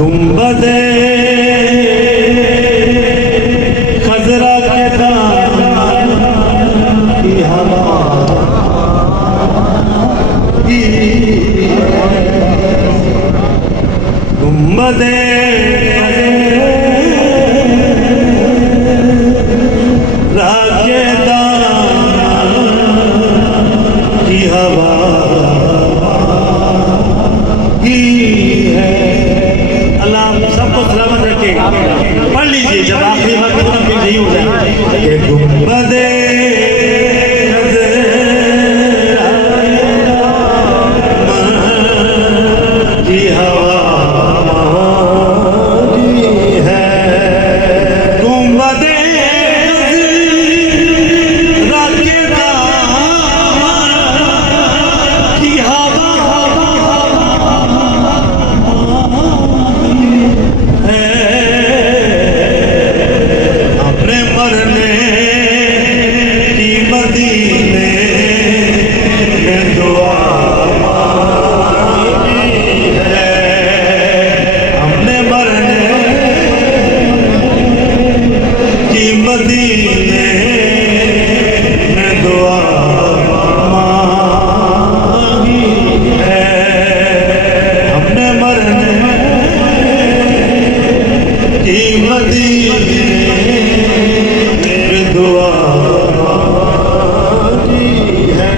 गुंबदे खजरा के दामन की हवा की गुंबदे राके दामन की हवा की है। अल्लाह सबको सलामत रखे। पढ़ लीजिए जब आखिरी बार की तरफ नहीं हो जाए कि गुंबदे की हवा की है। गुंबदे राके दामन की हवा अपने मरने की मदीने में दुआ मांगी है। हमने मरने की मदीने में दुआ मांगी है। हमने मरने की मदीने में दुआ मांगी है।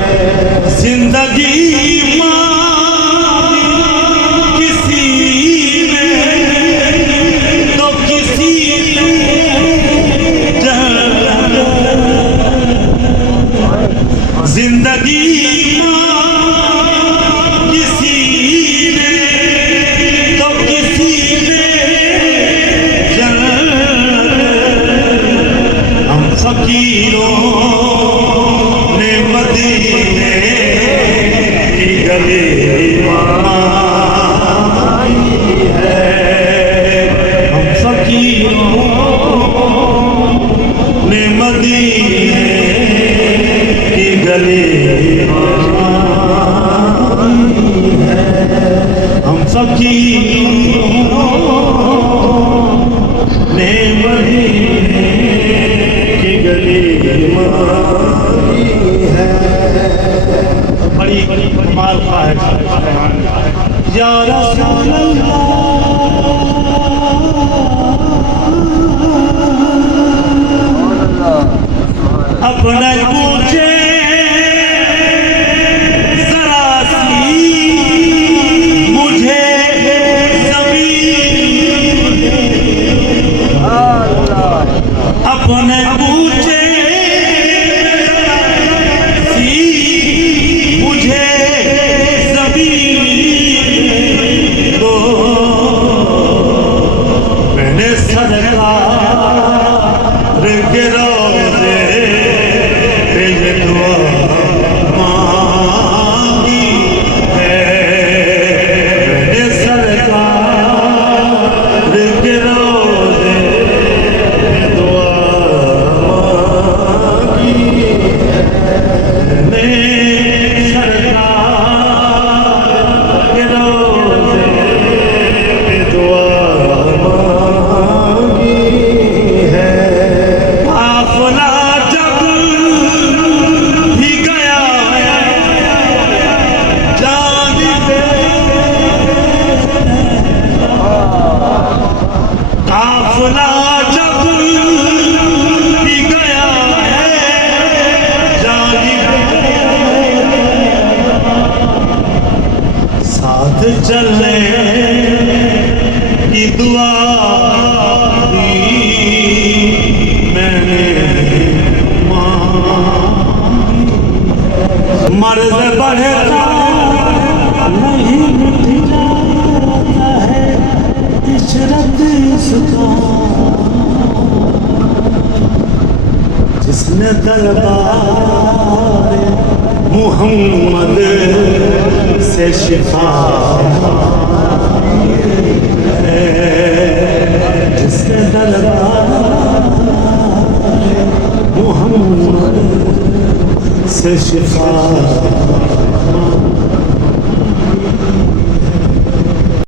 जिंदगी मांगी किसी ने तो किसी ने जिंदगी मांगी किसी ने तो किसी ने हम फकीरों ने मदीने की गली मांगी है। हम फकीरों ने मदीने की गली मांगी है। हम फकीरों ने मदीने की गली मांगी है। बड़ी कमाल का है या रसूल अल्लाह। अपने पूछे जरा सी मुझे अपने पूछे सी मुझे ज़मीन दो। मैंने सरकार के रोज़े पे ये दुआ मांगी है। मैंने सरकार के रोज़े काफिला जब भी गया है जानिब साथ चलने की दुआ दी मैंने मांगी। मर्द बढ़ता नहीं मिट जाता है इशरत इसका। जिसने दरबार मुहम्मद से शिफा